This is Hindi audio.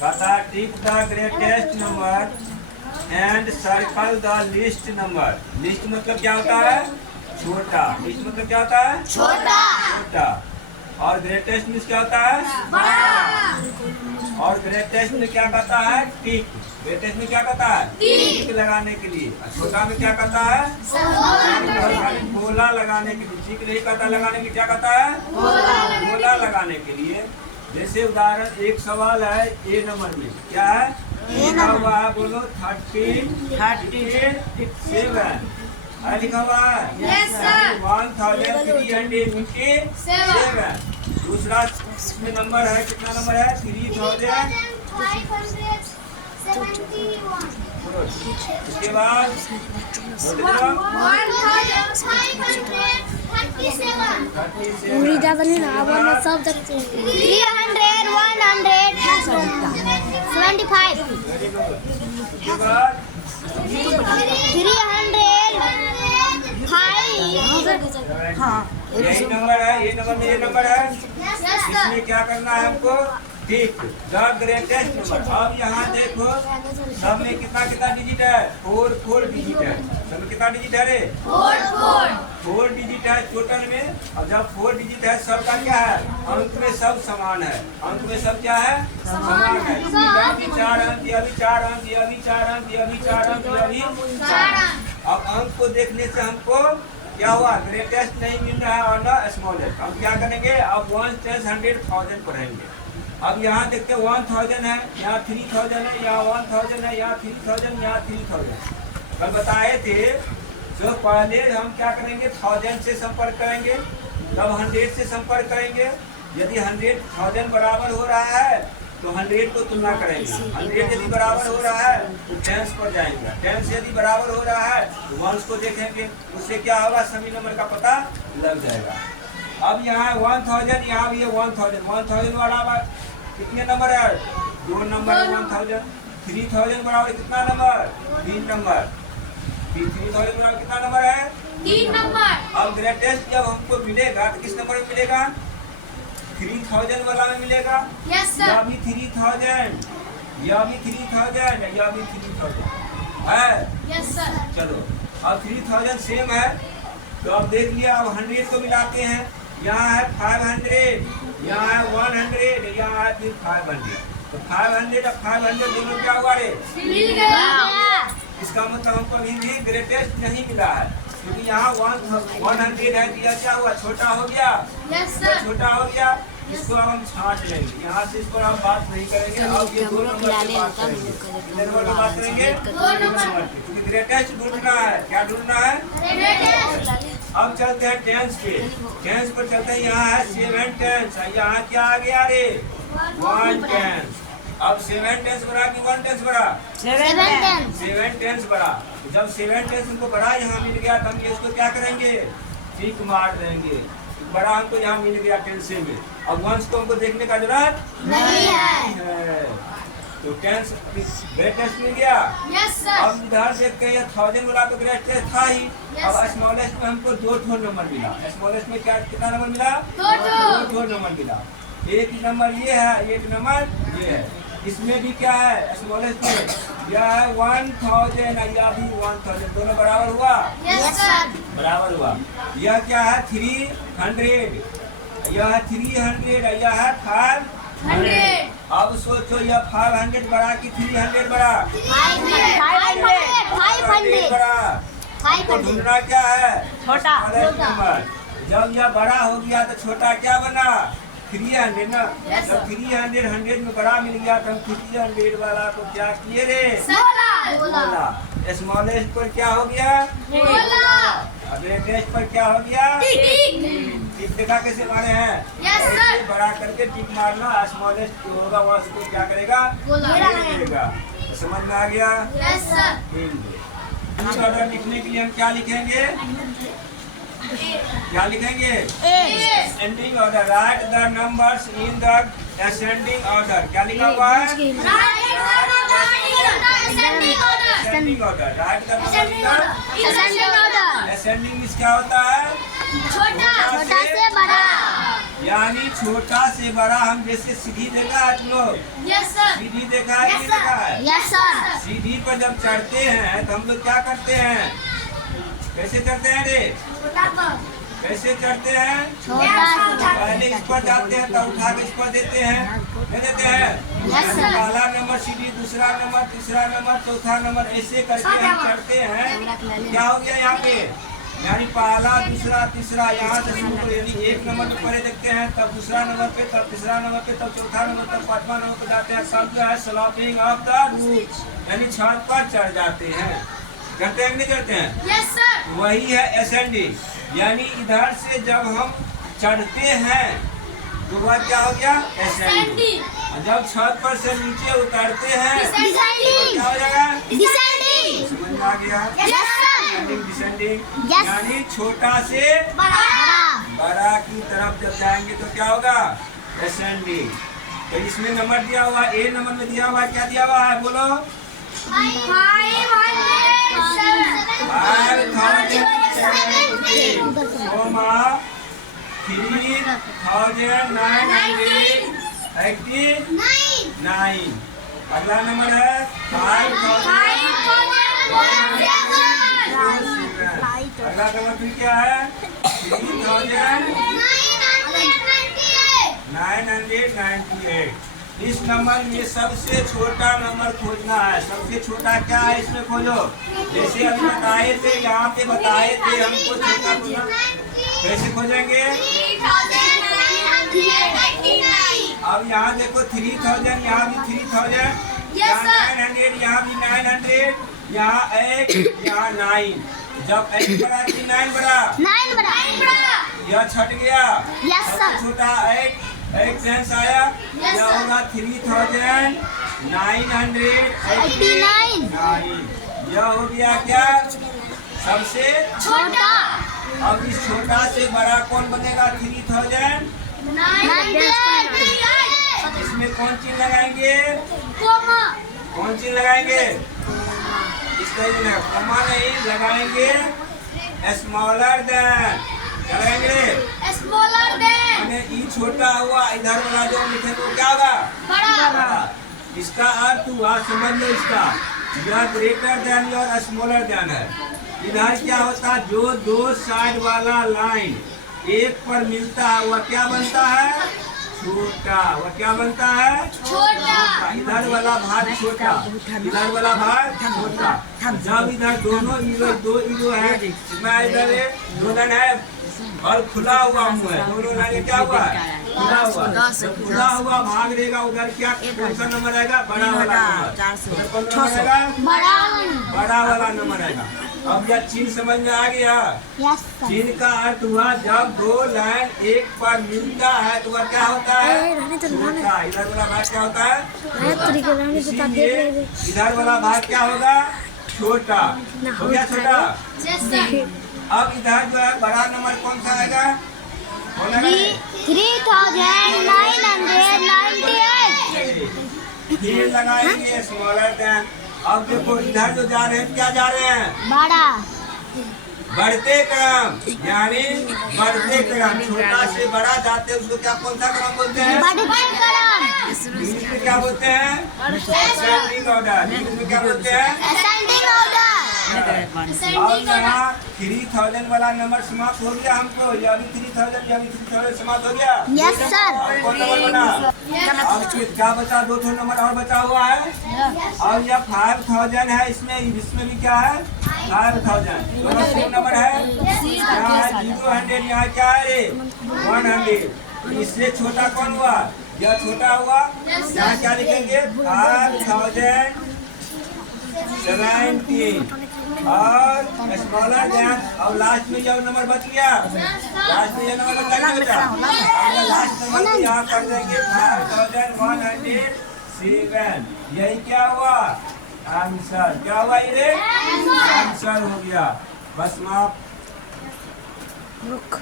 कहता है tick the greatest number and circle the least number. List मतलब क्या होता है? छोटा। लिस्ट मतलब क्या होता है? छोटा। छोटा। और ग्रेटेस्ट मीन्स क्या होता है? बड़ा। और ग्रेटेस्ट में क्या कहता है? टिक। ग्रेटेस्ट में क्या कहता है? टिक लगाने के लिए। छोटा में क्या कहता है? गोला लगाने के लिए। टिक नहीं कहता लगाने के लिए, क्या कहता है? गोला लगाने के लिए। जैसे उदाहरण एक सवाल है ए नंबर में, क्या है? लिखा हुआ है, बोलो 1337 लिखा हुआ है। 1357। दूसरा में नंबर है, कितना नंबर है? 3571। उसके बाद 1537। पूरी ज्यादा नहीं ना, अब मैं सब देखते हैं। 300 175। Very good. उसके बाद 305। हाँ, यही नंबर है, ये नंबर में ये नंबर है। इसमें क्या करना है हमको? ठीक, द ग्रेटेस्ट नंबर। अब यहाँ देखो सब में कितना कितना डिजिट है? 4 डिजिट है। सब में कितना डिजिट है रे? 4 डिजिट है टोटल में। और जब 4 डिजिट है, सबका क्या है? अंक में सब समान है। अंक में सब क्या है? समान है। अभी 4 अंक, अभी 4 अंक, अभी 4 अंक, अभी 4 अंक, अभी 4 अंक। अब अंक को देखने से हमको क्या हुआ? ग्रेटेस्ट नहीं मिल रहा है और ना स्मॉलेस्ट। हम क्या करेंगे? अब 1 10 100 1000 पढ़ेंगे। अब यहाँ देखते 1000 है, यहाँ 3000 है, यहाँ 1000 है, यहाँ 3000, यहाँ 3000। कल बताए थे जो पहले हम क्या करेंगे? 1000 से संपर्क करेंगे, तब 100 से संपर्क करेंगे। यदि 100,000 बराबर हो रहा है तो 100 को तुलना करेंगे। 100 यदि बराबर हो रहा है तो 10 पर जाएंगे। 10 यदि बराबर हो रहा है तो 1 को देखेंगे। उससे क्या होगा? सभी नंबर का पता लग जाएगा। अब यहाँ 1000, यहाँ भी है 1000 बराबर कितने नंबर है? 2 नंबर है 1000। 3000 बराबर कितना नंबर? 3 नंबर। 3000 बराबर कितना नंबर है? 3 नंबर। अब ग्रेटेस्ट जब हमको मिलेगा तो किस नंबर में मिलेगा? 3000 वाला में मिलेगा। Yes sir. यह भी 3000, यह भी 3000, यह भी 3000 है। Yes sir. चलो अब 3000 सेम है तो अब देख लिया। अब 100 को मिलाते हैं। यहाँ है 500, यहाँ है 100, यहाँ है फिर 500। तो 500 और 500 दोनों क्या हुआ रे? मिल गया। इसका मतलब हमको अभी भी ग्रेटेस्ट नहीं मिला है, क्योंकि यहाँ 100 है। दिया क्या हुआ? छोटा हो गया। Yes sir. छोटा हो गया। इसको अब हम छांट लेंगे। यहाँ से इसको हम बात नहीं करेंगे। अब ये 2 नंबर की बात करेंगे। कितने नंबर की बात करेंगे? 2 नंबर। क्योंकि ग्रेटेस्ट ढूंढना है। क्या ढूंढना है? अब चलते हैं टेंस पे। टेंस पर चलते हैं। यहाँ है 7 टेंस। यहाँ क्या आ गया रे? 1 टेंस। अब 7 टेंस बड़ा कि 1 टेंस बड़ा? 7 टेंस बड़ा। जब 7 टेंस हमको बड़ा यहाँ मिल गया तो हम इसको क्या करेंगे? टिक मार देंगे। बड़ा हमको यहाँ मिल गया टेंस में। अब 1 को हमको देखने का जरूरत नहीं है। तो टेंस ग्रेटेस्ट मिल गया। Yes sir. अब इधर देखते हैं 1000 वाला तो ग्रेटेस्ट था ही। अब स्मॉलेस्ट में हमको 2 नंबर मिला। स्मॉलेस्ट में क्या कितना नंबर मिला? 2 नंबर मिला। एक नंबर ये है, एक नंबर ये है। इसमें भी क्या है? स्मॉलेस्ट में यह है 1000, यह भी 1000। दोनों बराबर हुआ? Yes sir. बराबर हुआ। यह क्या है? 300, यह है 300, यह है 500। अब सोचो यह 500 बड़ा कि 300 बड़ा? 500 बड़ा। तो ढूंढना क्या है? छोटा। नंबर। जब यह बड़ा हो गया तो छोटा क्या बना? 300 ना। जब 300 100 में बड़ा मिल गया तो हम 300 वाला को क्या किए रे? बोला। स्मॉलेस्ट पर क्या हो गया? ग्रेटेस्ट पर क्या हो गया? टिक देखा कैसे मारे हैं? ऐसे बड़ा करके टिक मारना। स्मॉलेस्ट जो होगा वहाँ उसको क्या करेगा? बोलेगा। समझ में आ गया? Yes sir. ऑर्डर लिखने के लिए हम क्या लिखेंगे? क्या लिखेंगे? Ascending order. Right the numbers in the ascending order. क्या लिखा हुआ है? Ascending order. Right the ascending means क्या होता है? छोटा से बड़ा। यानी छोटा से बड़ा हम जैसे सीढ़ी देखा है तुम लोग, सीढ़ी देखा है नहीं देखा है? Yes sir. सीढ़ी पर जब चढ़ते हैं तो हम लोग क्या करते हैं, कैसे चढ़ते हैं रे, कैसे चढ़ते हैं? पहले इस पर जाते हैं तब उठा के इस पर देते हैं, क्या देते हैं? Yes, sir. पहला नंबर सीढ़ी, दूसरा नंबर, तीसरा नंबर, चौथा नंबर, ऐसे करके हम चढ़ते हैं। क्या हो गया यहाँ पे, यानी पहला, दूसरा, तीसरा, यहाँ से शुरू करो, यानी एक नंबर पे पहले देखते हैं, तब दूसरा नंबर पे, तब तीसरा नंबर पे, तब चौथा नंबर, तब पांचवा नंबर पे जाते हैं। सब जो है स्लॉपिंग ऑफ द रूफ, यानी छत पर चढ़ जाते हैं। करते हैं कि नहीं करते हैं? वही है असेंडिंग, यानी इधर से जब हम चढ़ते हैं तो वह क्या हो गया, असेंडिंग। जब छत पर से नीचे उतरते हैं तो क्या हो जाएगा, समझ में आ गया? डिसेंडिंग, यानी छोटा से बड़ा की तरफ जब जाएंगे तो क्या होगा, असेंडिंग। तो इसमें नंबर दिया हुआ, ए नंबर में दिया हुआ, क्या दिया हुआ है बोलो, 3,989। अगला नंबर है 5,007। अगला नंबर फिर क्या है, 3,998। इस नंबर में सबसे छोटा नंबर खोजना है। सबसे छोटा क्या है इसमें खोजो, जैसे अभी बताए थे, यहाँ पे बताए थे हमको छोटा खोजना, कैसे खोजेंगे? अब यहाँ देखो 3,000, यहाँ भी 3,000, यहाँ 900, यहाँ भी 900, यहाँ 8, यहाँ 9। जब 8 बड़ा कि 9 बड़ा, यह छट गया। सबसे छोटा 8 पेंस आया, यह होगा 3,989। यह हो गया क्या, सबसे छोटा। अब इस छोटा से बड़ा कौन बनेगा, 3,000। इसमें कौन चीज लगाएंगे, कौन चीज लगाएंगे, इसका कॉमा नहीं लगाएंगे, स्मॉलर देन। क्या लगाएंगे, ई छोटा हुआ, इधर वाला जो लिखे तो क्या होगा, बड़ा। इसका अर्थ हुआ, समझ लो इसका, यह ग्रेटर देन और स्मॉलर देन है। इधर क्या होता है, जो दो साइड वाला लाइन एक पर मिलता है वह क्या बनता है, छोटा। वह क्या बनता है, छोटा। इधर वाला भाग छोटा, इधर वाला भाग छोटा। जब इधर दोनों दो इधर है, इसमें इधर दो लाइन है और खुला हुआ मुंह है, दोनों लाइन क्या हुआ है, खुला हुआ। खुला हुआ भाग रहेगा, उधर क्या कौन सा नंबर आएगा, बड़ा वाला नंबर। कौन नंबर आएगा, बड़ा वाला नंबर आएगा। अब यह चिन्ह समझ में आ गया। चिन्ह का अर्थ हुआ, जब दो लाइन एक पर मिलता है तो वह क्या होता है, छोटा। इधर वाला भाग क्या होता है, इसीलिए इधर वाला भाग क्या होगा, छोटा। हो गया छोटा। अब इधर जो है बड़ा नंबर कौन सा आएगा, 3,998। फिर लगाएंगे स्मॉलर देन। अब देखो इधर जो जा रहे हैं, क्या जा रहे हैं, बड़ा। बढ़ते क्रम, यानी बढ़ते क्रम, छोटा से बड़ा जाते हैं उसको क्या, कौन सा क्रम बोलते हैं, इंग्लिश में क्या बोलते हैं, असेंडिंग ऑर्डर। इंग्लिश में क्या बोलते हैं, अब यहाँ 3,000 वाला नंबर समाप्त हो गया हमको, यह भी 3,000, यह भी 3,000 समाप्त हो गया। Yes sir. कौन नंबर बना, अब क्या बचा, 2 नंबर और बचा हुआ है। और यह 5,000 है, इसमें भी क्या है, 5,000। दोनों सेम नंबर है, यहाँ है 0, यहाँ क्या है रे, 100। इससे छोटा कौन हुआ, यह छोटा हुआ। यहाँ क्या लिखेंगे, 5,017 और स्मॉलर देन। और लास्ट में यह नंबर बच गया, लास्ट में यह नंबर बचा, लास्ट नंबर यहाँ कर देंगे 5,107। यही क्या हुआ, आंसर। क्या हुआ ये, आंसर हो गया। बस माफ।